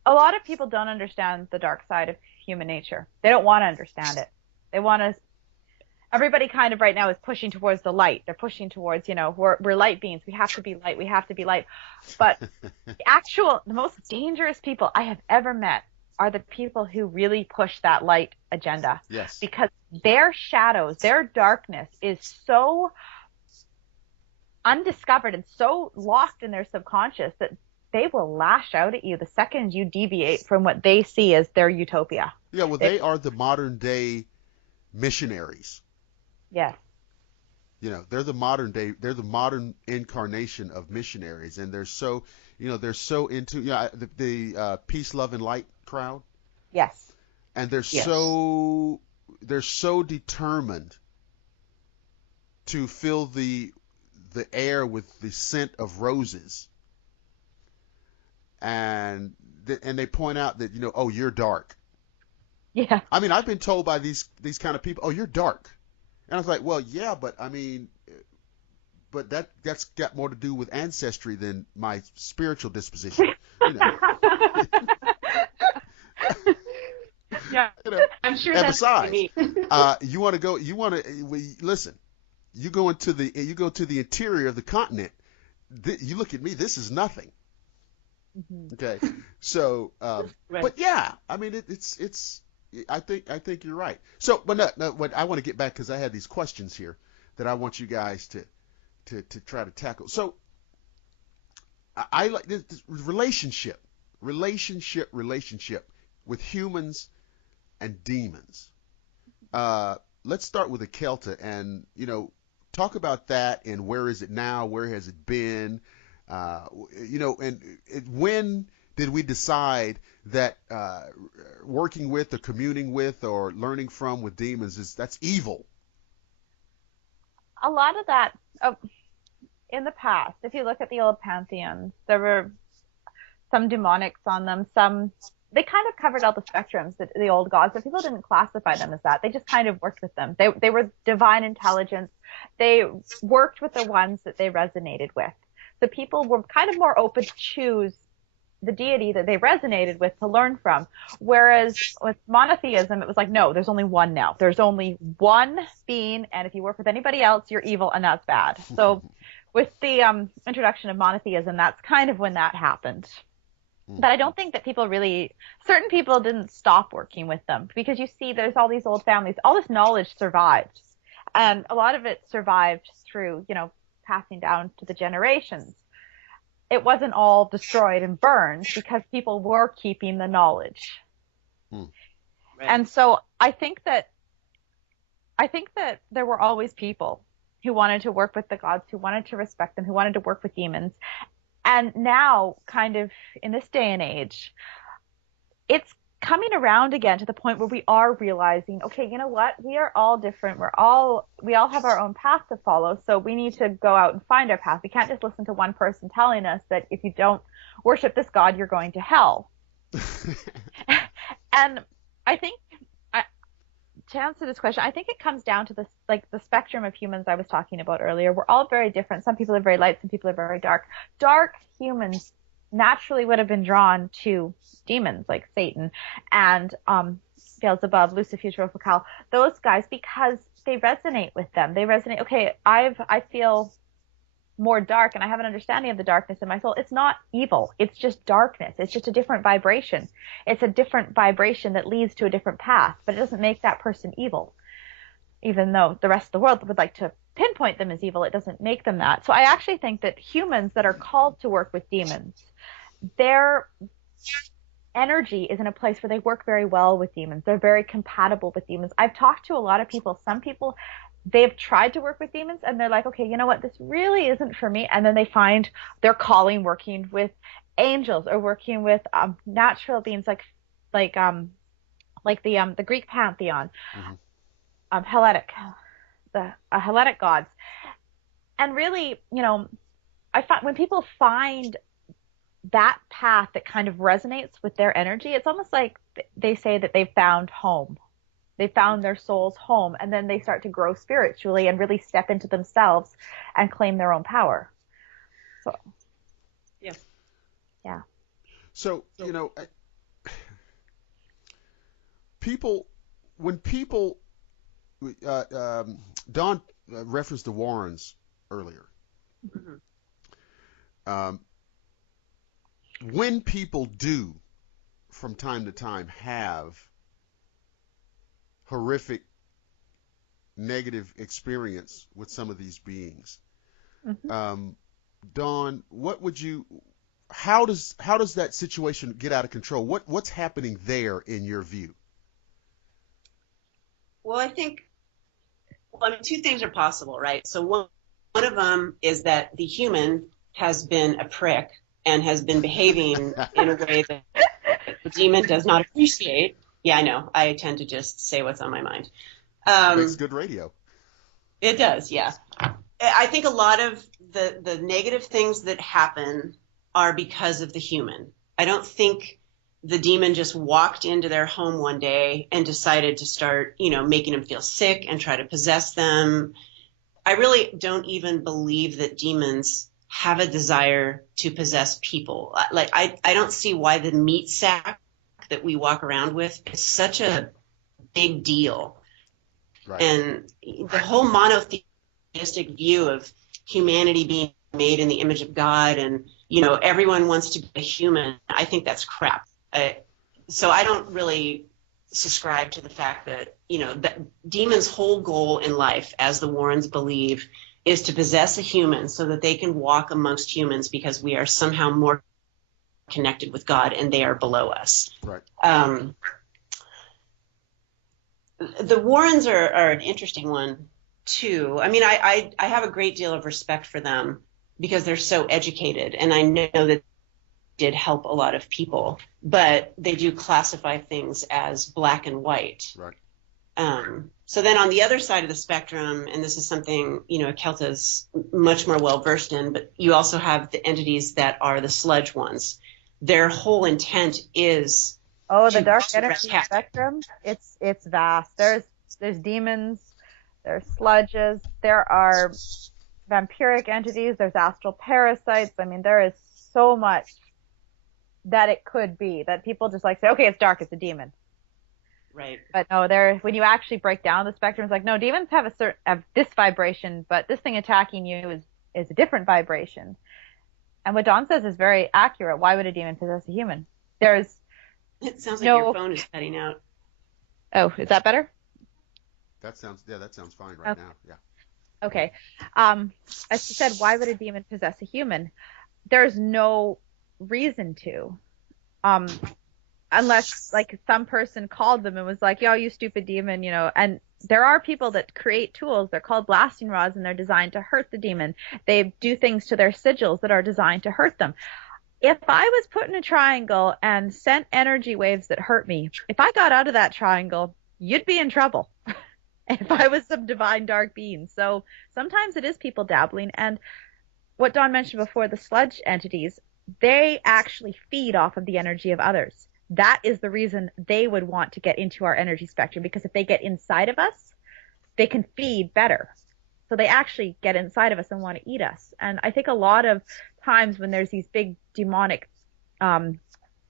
a lot of people don't understand the dark side of human nature. They don't want to understand it. They want to. Everybody kind of right now is pushing towards the light. They're pushing towards, we're light beings. We have to be light. We have to be light. But the most dangerous people I have ever met are the people who really push that light agenda. Yes. Because their shadows, their darkness is so undiscovered and so locked in their subconscious that they will lash out at you the second you deviate from what they see as their utopia. Yeah, well, they are the modern day missionaries. Yes. They're the modern incarnation of missionaries, and they're so into the peace, love, and light crowd. Yes. And they're so determined to fill the air with the scent of roses, and they point out that oh, you're dark. Yeah. I mean, I've been told by these kind of people, oh, you're dark. And I was like, well, yeah, but that's got more to do with ancestry than my spiritual disposition. Yeah, I'm sure and that's besides, me. listen, you go to the interior of the continent, you look at me, this is nothing. Mm-hmm. Okay. So, right. But yeah, I mean, it's, I think you're right. So, but no, what I want to get back, because I had these questions here that I want you guys to try to tackle. So, I like this relationship with humans and demons. Let's start with Akelta, and talk about that, and where is it now? Where has it been? And when did we decide that working with or communing with or learning from with demons that's evil? A lot of that, in the past, if you look at the old pantheons, there were some demonics on them. They kind of covered all the spectrums, the old gods, but people didn't classify them as that. They just kind of worked with them. They were divine intelligence. They worked with the ones that they resonated with. So people were kind of more open to choose the deity that they resonated with to learn from. Whereas with monotheism, it was like, no, there's only one now. There's only one being, and if you work with anybody else, you're evil, and that's bad. So with the introduction of monotheism, that's kind of when that happened. But I don't think that certain people didn't stop working with them, because you see there's all these old families, all this knowledge survived. And a lot of it survived through, passing down to the generations. It wasn't all destroyed and burned because people were keeping the knowledge. Right. And so I think that there were always people who wanted to work with the gods, who wanted to respect them, who wanted to work with demons. And now, kind of in this day and age, it's coming around again to the point where we are realizing, okay, you know what? We are all different. We all have our own path to follow. So we need to go out and find our path. We can't just listen to one person telling us that if you don't worship this god, you're going to hell. And I think, to answer this question, I think it comes down to the spectrum of humans I was talking about earlier. We're all very different. Some people are very light. Some people are very dark. Dark humans naturally would have been drawn to demons like Satan and Beelzebub, Lucifer, Focal, those guys, because they resonate with them. They resonate. Okay, I feel more dark, and I have an understanding of the darkness in my soul. It's not evil. It's just darkness. It's just a different vibration. It's a different vibration that leads to a different path, but it doesn't make that person evil. Even though the rest of the world would like to pinpoint them as evil, it doesn't make them that. So I actually think that humans that are called to work with demons, their energy is in a place where they work very well with demons. They're very compatible with demons. I've talked to a lot of people. Some people, they've tried to work with demons and they're like, okay, you know what? This really isn't for me. And then they find their calling working with angels or working with natural beings like the Greek pantheon. Mm-hmm. Hellenic gods. And really, I find when people find that path that kind of resonates with their energy, it's almost like they say that they've found home. They found their soul's home, and then they start to grow spiritually and really step into themselves and claim their own power. So, yeah. Yeah. So, when people, Don referenced the Warrens earlier. Mm-hmm. When people do, from time to time, have horrific negative experience with some of these beings, Dawn, how does that situation get out of control? What's happening there in your view? Well, I think, two things are possible, right? So one of them is that the human has been a prick and has been behaving in a way that the demon does not appreciate. Yeah, I know. I tend to just say what's on my mind. Makes good radio. It does, yeah. I think a lot of the negative things that happen are because of the human. I don't think the demon just walked into their home one day and decided to start, making them feel sick and try to possess them. I really don't even believe that demons have a desire to possess people. Like, I don't see why the meat sack that we walk around with is such a big deal. Right. And the whole monotheistic view of humanity being made in the image of God and, everyone wants to be a human, I think that's crap. So I don't really subscribe to the fact that, that demons' whole goal in life, as the Warrens believe, is to possess a human so that they can walk amongst humans because we are somehow more connected with God and they are below us. Right. The Warrens are an interesting one, too. I mean, I have a great deal of respect for them because they're so educated, and I know that they did help a lot of people, but they do classify things as black and white. Right. So then on the other side of the spectrum, and this is something, Akelta is much more well-versed in, but you also have the entities that are the sludge ones. Their whole intent is the dark energy spectrum, it's vast. There's demons, there's sludges, there are vampiric entities, there's astral parasites. I mean, there is so much that it could be that people just say, okay, it's dark, it's a demon. Right. But no, when you actually break down the spectrum, it's like, no, demons have this vibration, but this thing attacking you is a different vibration. And what Dawn says is very accurate. Why would a demon possess a human? It sounds like your phone is cutting out. Oh, is that better? That sounds fine right now. Yeah. Okay. As you said, why would a demon possess a human? There's no reason to. Unless some person called them and was like, yo, you stupid demon, and there are people that create tools. They're called blasting rods and they're designed to hurt the demon. They do things to their sigils that are designed to hurt them. If I was put in a triangle and sent energy waves that hurt me, if I got out of that triangle, you'd be in trouble. If I was some divine dark being. So sometimes it is people dabbling. And what Dawn mentioned before, the sludge entities, they actually feed off of the energy of others. That is the reason they would want to get into our energy spectrum, because if they get inside of us, they can feed better. So they actually get inside of us and want to eat us. And I think a lot of times when there's these big demonic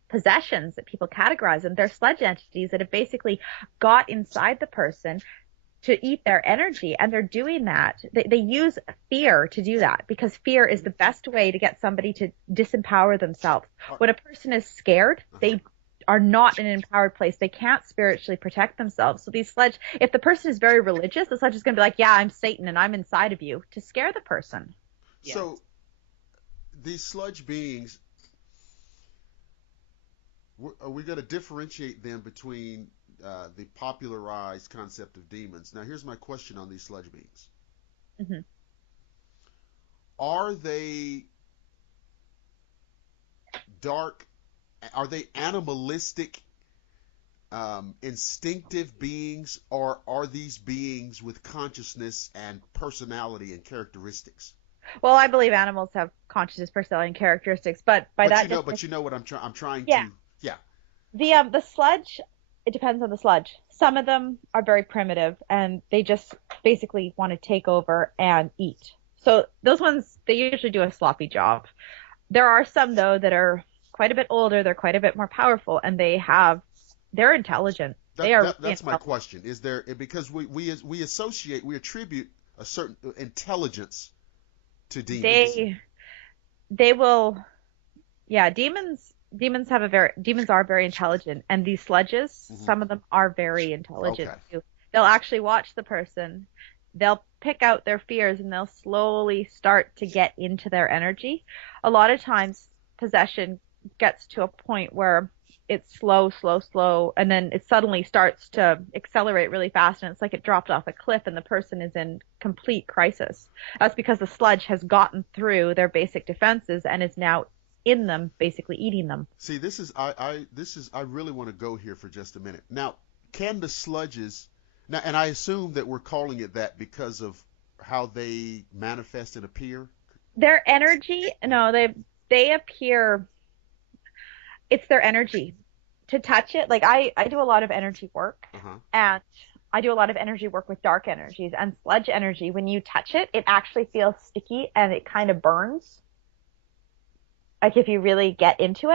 possessions that people categorize them, they're sludge entities that have basically got inside the person to eat their energy, and they're doing that. They use fear to do that, because fear is the best way to get somebody to disempower themselves. When a person is scared, they are not in an empowered place. They can't spiritually protect themselves. So these sludge, if the person is very religious, the sludge is going to be like, yeah, I'm Satan and I'm inside of you, to scare the person. Yeah. So these sludge beings, are we going to differentiate them between the popularized concept of demons? Now, here's my question on these sludge beings. Mm-hmm. Are they dark? Are they animalistic instinctive beings, or are these beings with consciousness and personality and characteristics? Well, I believe animals have consciousness, personality, and characteristics, but you know what I'm trying yeah. to, yeah. The sludge, it depends on the sludge. Some of them are very primitive, and they just basically want to take over and eat. So those ones, they usually do a sloppy job. There are some, though, that are quite a bit older, they're quite a bit more powerful, and they're intelligent. That's my question. Is there, because we attribute a certain intelligence to demons. They will, yeah, demons are very intelligent, and these sludges, some of them are very intelligent too. They'll actually watch the person, they'll pick out their fears, and they'll slowly start to get into their energy. A lot of times possession gets to a point where it's slow, and then it suddenly starts to accelerate really fast, and it's like it dropped off a cliff and the person is in complete crisis. That's because the sludge has gotten through their basic defenses and is now in them, basically eating them. See, I really want to go here for just a minute. Now, can the sludges, now, and I assume that we're calling it that because of how they manifest and appear? Their energy, no, they appear, it's their energy. To touch it, like I do a lot of energy work, and I do a lot of energy work with dark energies, and sludge energy, when you touch it, it actually feels sticky and it kind of burns. Like if you really get into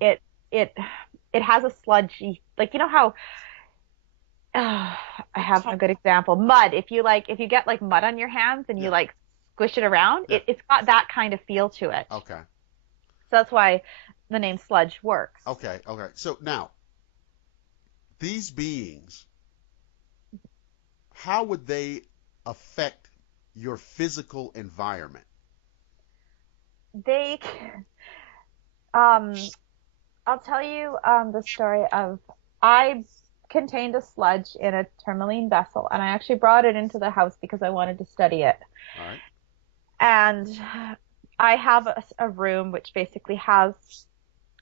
it, it has a sludgy, like, you know how, I have a good example. Mud. If you get like mud on your hands and you like squish it around, it's got that kind of feel to it. Okay. So that's why the name sludge works. Okay. So now, these beings, how would they affect your physical environment? They, I'll tell you the story of, I contained a sludge in a tourmaline vessel, and I actually brought it into the house because I wanted to study it. All right. And I have a room which basically has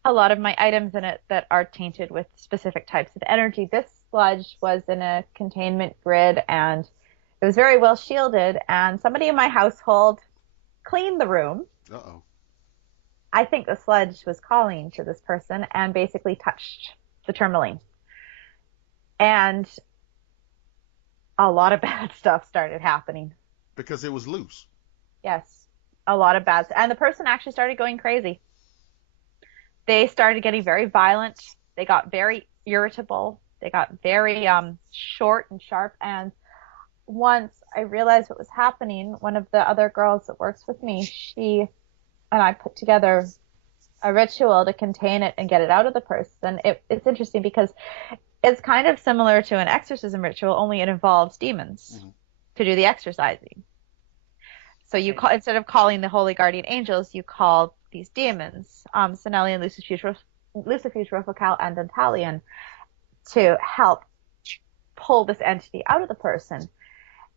a lot of my items in it that are tainted with specific types of energy. This sludge was in a containment grid, and it was very well shielded, and somebody in my household cleaned the room. Uh-oh. I think the sludge was calling to this person and basically touched the tourmaline. And a lot of bad stuff started happening. Because it was loose. Yes. A lot of bad stuff. And the person actually started going crazy. They started getting very violent. They got very irritable. They got very short and sharp. And once I realized what was happening, one of the other girls that works with me, she and I put together a ritual to contain it and get it out of the person. It's interesting because it's kind of similar to an exorcism ritual, only it involves demons to do the exorcising. So you call, instead of calling the holy guardian angels, you call these demons, Senelian, Lucifuge, Rofocal, and Dantalian, to help pull this entity out of the person.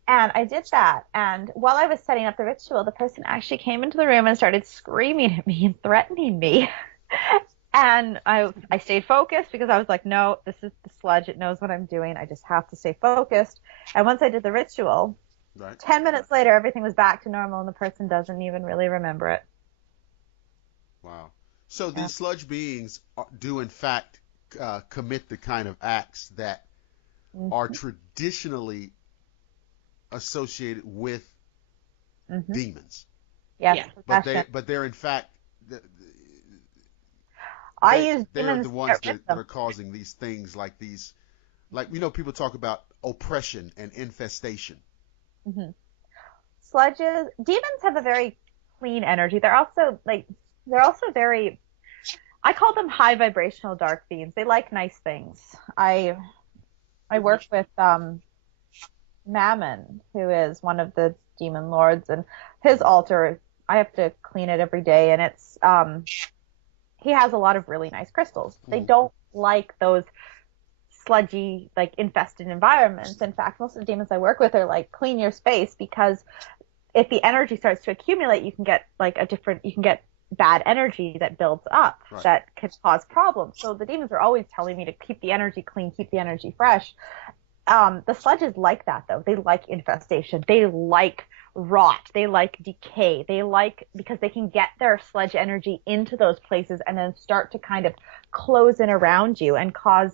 And I did that. And while I was setting up the ritual, the person actually came into the room and started screaming at me and threatening me. And I stayed focused because I was like, no, this is the sludge. It knows what I'm doing. I just have to stay focused. And once I did the ritual, 10 minutes later, everything was back to normal, and the person doesn't even really remember it. Wow. So these sludge beings do, in fact, commit the kind of acts that are traditionally associated with demons. Yes. Yeah. But they're in fact they're the ones that are causing these things, like people talk about oppression and infestation. Sludges, demons have a very clean energy. They're also very, I call them high vibrational dark beings. They like nice things. I work with Mammon, who is one of the demon lords, and his altar, I have to clean it every day, and it's he has a lot of really nice crystals. They don't like those sludgy, like, infested environments. In fact, most of the demons I work with are like, clean your space, because if the energy starts to accumulate, you can get bad energy that builds up Right. that could cause problems. So the demons are always telling me to keep the energy clean, keep the energy fresh. The sludges like that, though. They like infestation. They like rot. They like decay. They like, because they can get their sludge energy into those places and then start to kind of close in around you and cause,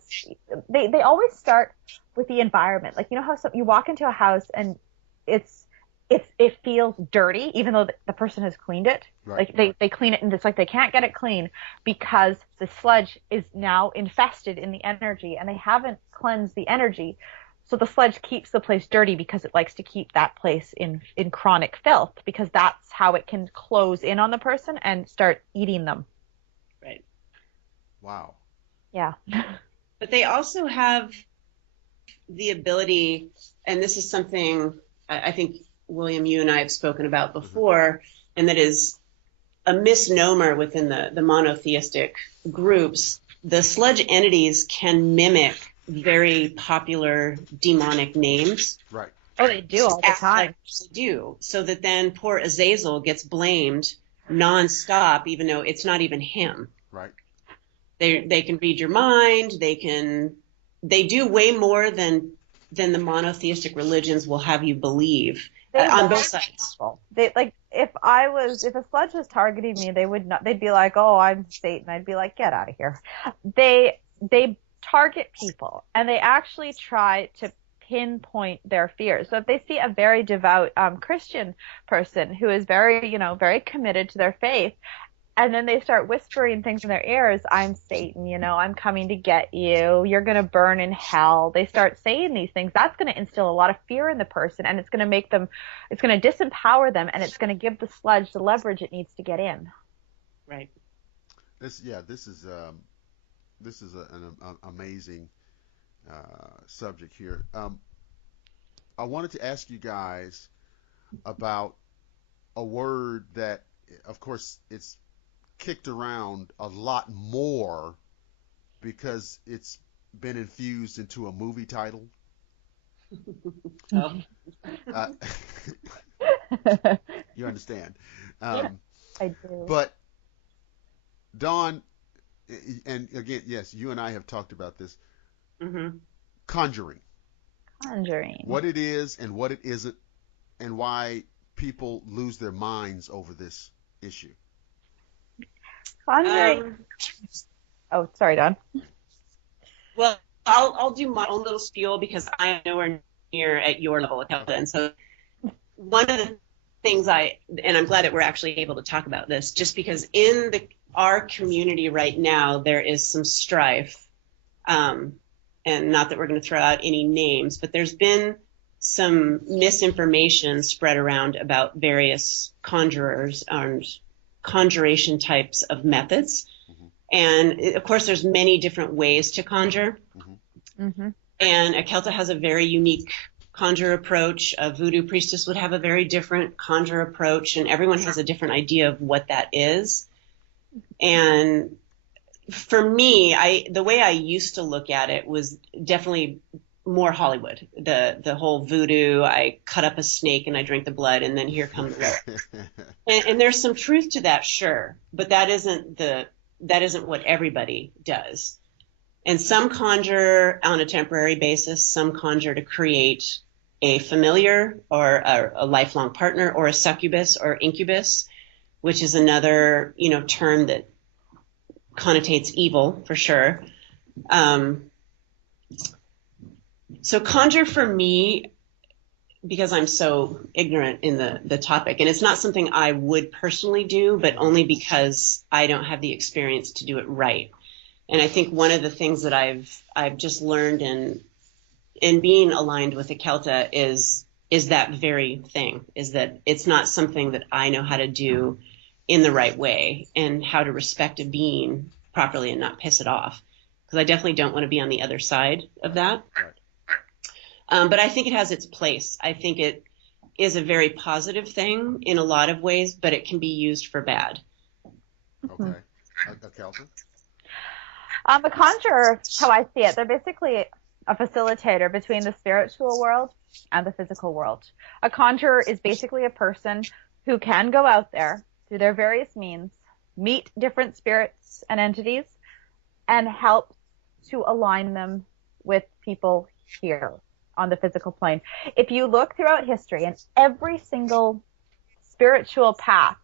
they always start with the environment. Like, you know how you walk into a house and it feels dirty, even though the person has cleaned it. Right. Like they clean it and it's like they can't get it clean because the sludge is now infested in the energy and they haven't cleansed the energy. So the sludge keeps the place dirty because it likes to keep that place in chronic filth, because that's how it can close in on the person and start eating them. Right. Wow. Yeah. But they also have the ability, and this is something I think, William, you and I have spoken about before, and that is a misnomer within the monotheistic groups. The sludge entities can mimic very popular demonic names. Right. Oh, they do all the time. They do. So that then poor Azazel gets blamed nonstop, even though it's not even him. Right. They can read your mind. They do way more than the monotheistic religions will have you believe. On both sides. They, like, if a sludge was targeting me, they'd be like, oh, I'm Satan. I'd be like, get out of here. They target people, and they actually try to pinpoint their fears. So if they see a very devout Christian person who is very, very committed to their faith, and then they start whispering things in their ears, I'm Satan, I'm coming to get you, you're going to burn in hell. They start saying these things. That's going to instill a lot of fear in the person, and it's going to disempower them, and it's going to give the sludge the leverage it needs to get in. Right. This is an amazing subject here. I wanted to ask you guys about a word that, of course, it's kicked around a lot more because it's been infused into a movie title. Oh. You understand? Yeah, I do. But Dawn, and again, yes, you and I have talked about this. Mm-hmm. Conjuring. What it is and what it isn't, and why people lose their minds over this issue. Conjuring. Oh, sorry, Dawn. Well, I'll do my own little spiel because I'm nowhere near at your level, Akelta. And so one of the things and I'm glad that we're actually able to talk about this, just because in our community right now, there is some strife, and not that we're going to throw out any names, but there's been some misinformation spread around about various conjurers and conjuration types of methods. Mm-hmm. And of course, there's many different ways to conjure. Mm-hmm. Mm-hmm. And Akelta has a very unique conjure approach. A voodoo priestess would have a very different conjure approach, and everyone has a different idea of what that is. And for me, the way I used to look at it was definitely more Hollywood. The whole voodoo, I cut up a snake and I drink the blood, and then here comes the and there's some truth to that, sure, but that isn't what everybody does. And some conjure on a temporary basis, some conjure to create a familiar or a lifelong partner, or a succubus or incubus, which is another, term that connotates evil for sure. So conjure for me, because I'm so ignorant in the topic, and it's not something I would personally do, but only because I don't have the experience to do it right. And I think one of the things that I've just learned in being aligned with Akelta is that very thing, is that it's not something that I know how to do in the right way, and how to respect a being properly and not piss it off, because I definitely don't want to be on the other side of that. Right. But I think it has its place. I think it is a very positive thing in a lot of ways, but it can be used for bad. Okay. Akelta? A conjurer, how I see it, they're basically a facilitator between the spiritual world and the physical world. A conjurer is basically a person who can go out there through their various means, meet different spirits and entities and helps to align them with people here on the physical plane. If you look throughout history, in every single spiritual path,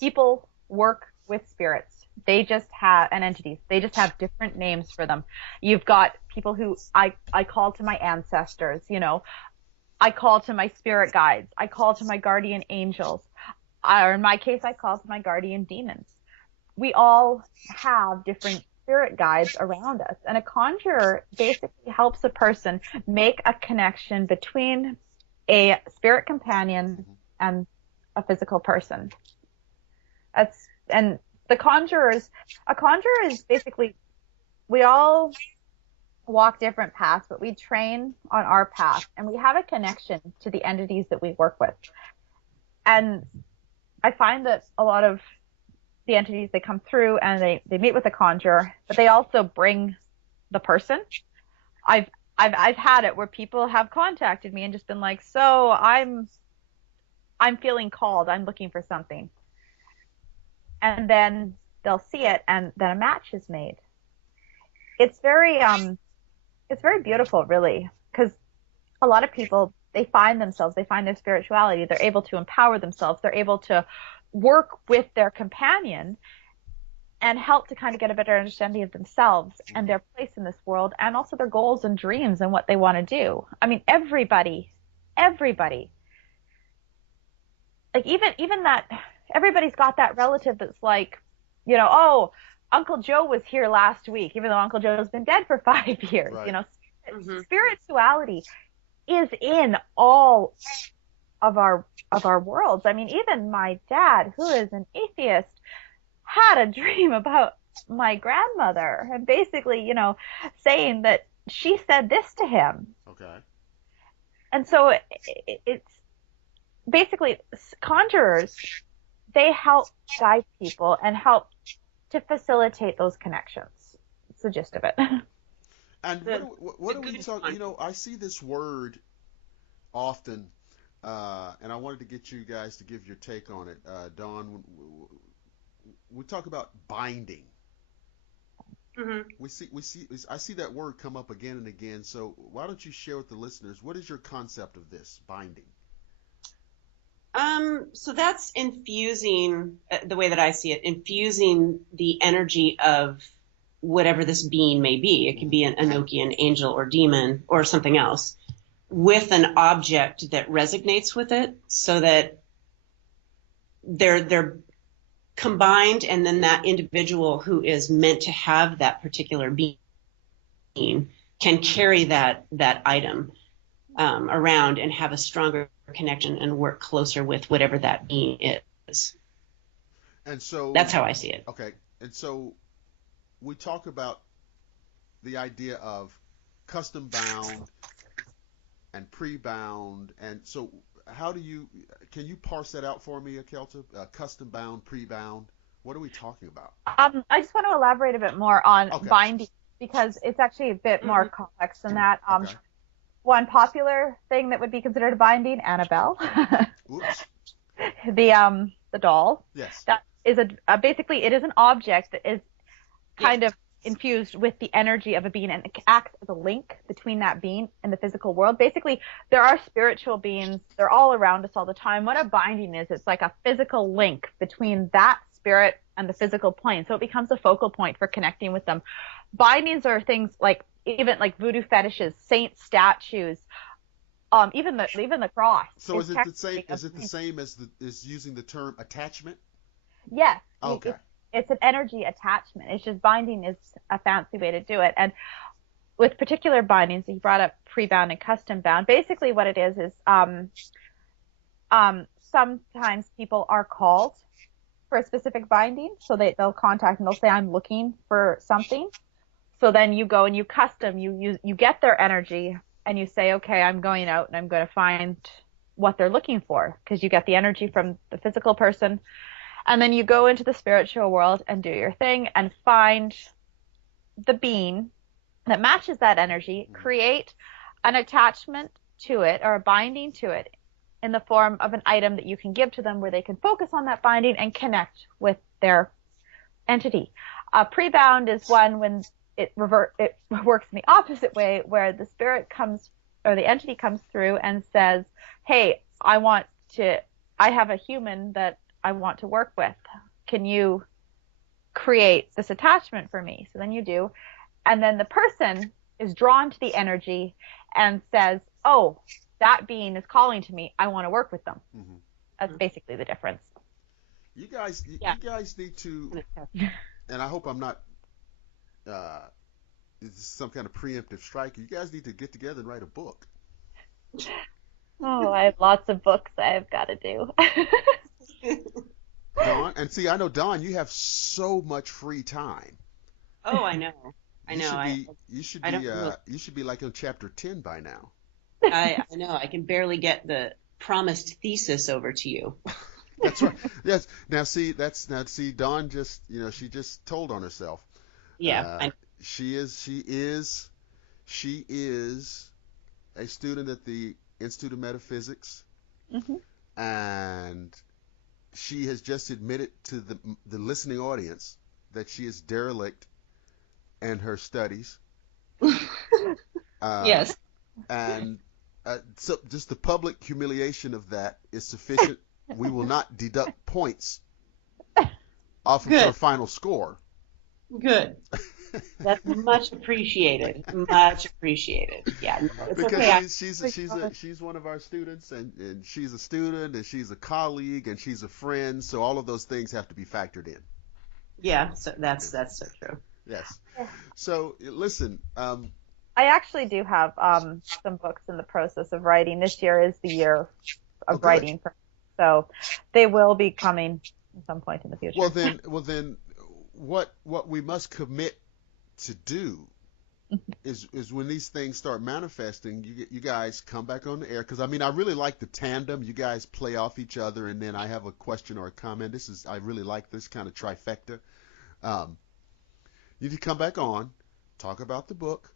people work with spirits. They just have, and entities, they just have different names for them. You've got people who I call to my ancestors, you know, I call to my spirit guides, I call to my guardian angels, or in my case, I call to my guardian demons. We all have different spirit guides around us, and a conjurer basically helps a person make a connection between a spirit companion and a physical person. And a conjurer is basically, we all walk different paths, but we train on our path, and we have a connection to the entities that we work with. And I find that a lot of the entities, they come through and they meet with a conjurer, but they also bring the person. I've had it where people have contacted me and just been like, so I'm feeling called, I'm looking for something. And then they'll see it, and then a match is made. It's very beautiful, really, because a lot of people, they find their spirituality, they're able to empower themselves, they're able to work with their companion and help to kind of get a better understanding of themselves and their place in this world, and also their goals and dreams and what they want to do. I mean, everybody, like even that, everybody's got that relative that's like, you know, oh, Uncle Joe was here last week, even though Uncle Joe's been dead for 5 years. Right. You know, spirituality is in all of our worlds. I mean, even my dad, who is an atheist, had a dream about my grandmother, and basically, you know, saying that she said this to him. Okay. And so it's basically conjurers, they help guide people and help to facilitate those connections. It's the gist of it. And what are we talking? You know, I see this word often, and I wanted to get you guys to give your take on it. Dawn, we talk about binding. Mm-hmm. I see that word come up again and again. So why don't you share with the listeners, what is your concept of this binding? So that's infusing, the way that I see it, infusing the energy of whatever this being may be. It could be an Enochian angel or demon or something else, with an object that resonates with it, so that they're combined, and then that individual who is meant to have that particular being can carry that item around and have a stronger connection and work closer with whatever that being is. And so that's how I see it. Okay. And so we talk about the idea of custom bound and pre-bound. And so can you parse that out for me, Akelta? Custom bound, pre-bound. What are we talking about? I just want to elaborate a bit more on binding, because it's actually a bit more complex than that. Okay. One popular thing that would be considered a binding, Annabelle. Oops. The doll. Yes. That is basically, it is an object that is kind of infused with the energy of a being, and it acts as a link between that being and the physical world. Basically, there are spiritual beings, they're all around us all the time. What a binding is, it's like a physical link between that spirit and the physical plane. So it becomes a focal point for connecting with them. Bindings are things like, even like voodoo fetishes, saint statues, even the cross. So is it the same as using the term attachment? Yes. Okay. It's an energy attachment. It's just, binding is a fancy way to do it. And with particular bindings, you brought up pre-bound and custom bound. Basically what it is sometimes people are called for a specific binding, so they'll contact and they'll say, I'm looking for something. So then you go and you get their energy and you say, okay, I'm going out and I'm going to find what they're looking for, because you get the energy from the physical person. And then you go into the spiritual world and do your thing and find the being that matches that energy, create an attachment to it or a binding to it in the form of an item that you can give to them, where they can focus on that binding and connect with their entity. Pre-bound is one when it works in the opposite way, where the spirit comes or the entity comes through and says, hey, I have a human that I want to work with. Can you create this attachment for me? So then you do. And then the person is drawn to the energy and says, oh, that being is calling to me. I want to work with them. Mm-hmm. That's basically the difference. You guys need to, and I hope I'm not, this is some kind of preemptive strike. You guys need to get together and write a book. Oh, I have lots of books I've got to do. Dawn, and see, I know, Dawn, you have so much free time. Oh, I know. You should be like on chapter 10 by now. I know. I can barely get the promised thesis over to you. That's right. Yes. Now see, Dawn just, she just told on herself. Yeah. She is a student at the Institute of Metaphysics, and she has just admitted to the listening audience that she is derelict in her studies. Yes. And so just the public humiliation of that is sufficient. We will not deduct points off of her final score. Good. That's much appreciated. Much appreciated. Yeah. No, it's because okay. she's one of our students, and she's a student, and she's a colleague, and she's a friend. So all of those things have to be factored in. Yeah. So that's so true. Yes. So listen. I actually do have some books in the process of writing. This year is the year of writing, so they will be coming at some point in the future. Well then, what we must commit to do is when these things start manifesting, you guys come back on the air, because I really like the tandem. You guys play off each other, and then I have a question or a comment. I really like this kind of trifecta. You need to come back on, talk about the book,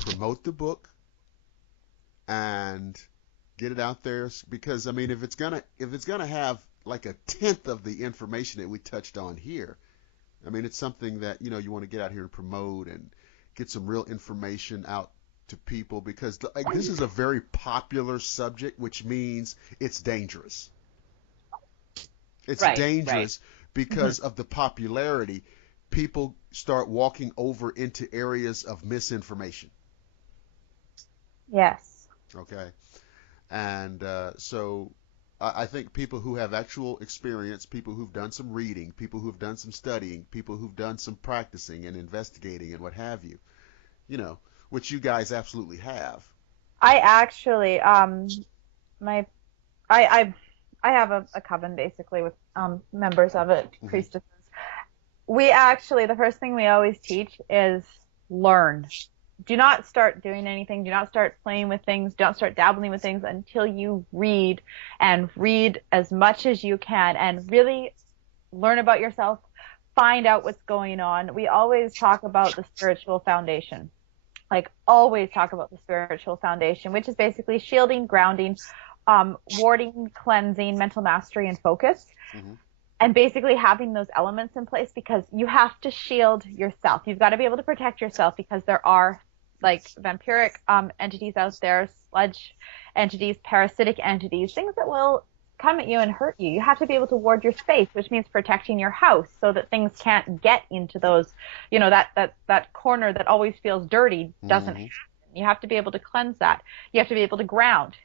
promote the book, and get it out there, because if it's gonna have like a tenth of the information that we touched on here, it's something that you want to get out here and promote and get some real information out to people, because this is a very popular subject, which means it's dangerous. It's dangerous because of the popularity. People start walking over into areas of misinformation. Yes. Okay. And so I think people who have actual experience, people who've done some reading, people who've done some studying, people who've done some practicing and investigating and what have you, which you guys absolutely have. I actually, I have a coven basically with members of it, priestesses. We actually, the first thing we always teach is learn. Do not start doing anything. Do not start playing with things. Don't start dabbling with things until you read as much as you can and really learn about yourself, find out what's going on. We always talk about the spiritual foundation. Always talk about the spiritual foundation, which is basically shielding, grounding, warding, cleansing, mental mastery, and focus. Mm-hmm. And basically having those elements in place, because you have to shield yourself. You've got to be able to protect yourself, because there are vampiric entities out there, sludge entities, parasitic entities, things that will come at you and hurt you. You have to be able to ward your space, which means protecting your house so that things can't get into those, that corner that always feels dirty doesn't happen. You have to be able to cleanse that. You have to be able to ground.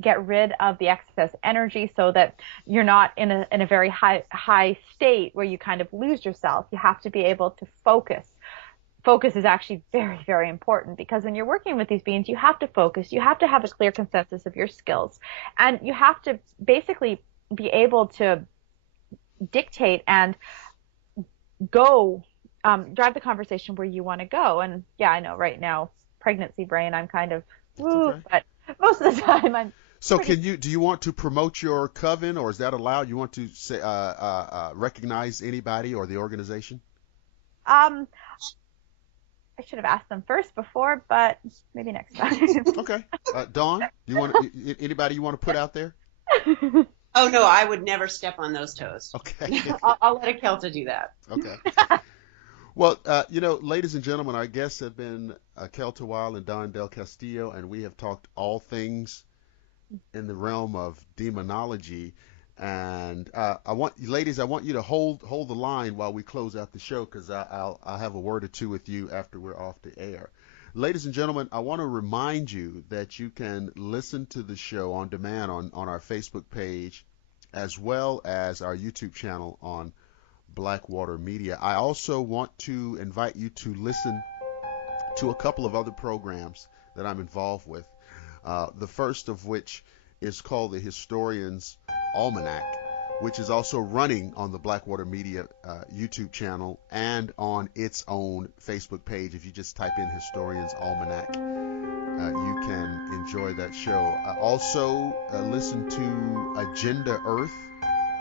Get rid of the excess energy so that you're not in a very high state where you kind of lose yourself. You have to be able to focus. Focus is actually very, very important, because when you're working with these beings, you have to focus. You have to have a clear consensus of your skills, and you have to basically be able to dictate and go, drive the conversation where you want to go. And yeah, I know right now, pregnancy brain, I'm kind of but most of the time I'm. So do you want to promote your coven, or is that allowed? You want to say, recognize anybody or the organization? I should have asked them first before, but maybe next time. Okay. Dawn, anybody you want to put out there? Oh, no, I would never step on those toes. Okay. I'll let Akelta do that. Okay. Well, ladies and gentlemen, our guests have been Akelta Wilde and Don DelCastillo, and we have talked all things in the realm of demonology. And I want you to hold the line while we close out the show, because I'll have a word or two with you after we're off the air. Ladies and gentlemen, I want to remind you that you can listen to the show on demand on our Facebook page, as well as our YouTube channel on Blackwater Media. I also want to invite you to listen to a couple of other programs that I'm involved with. The first of which is called the Historian's Almanac, which is also running on the Blackwater Media YouTube channel and on its own Facebook page. If you just type in Historian's Almanac, you can enjoy that show. I also listen to Agenda Earth,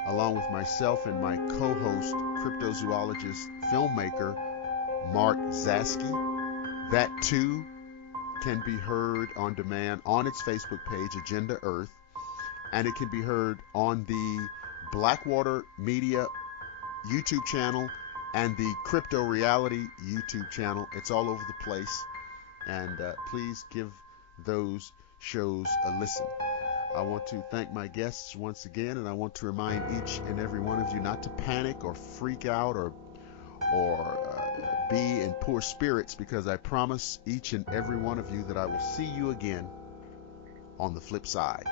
along with myself and my co-host, cryptozoologist, filmmaker, Mark Zaski. That too can be heard on demand on its Facebook page, Agenda Earth, and it can be heard on the Blackwater Media YouTube channel and the Crypto Reality YouTube channel. It's all over the place, and please give those shows a listen. I want to thank my guests once again, and I want to remind each and every one of you not to panic or freak out or be in poor spirits, because I promise each and every one of you that I will see you again on the flip side.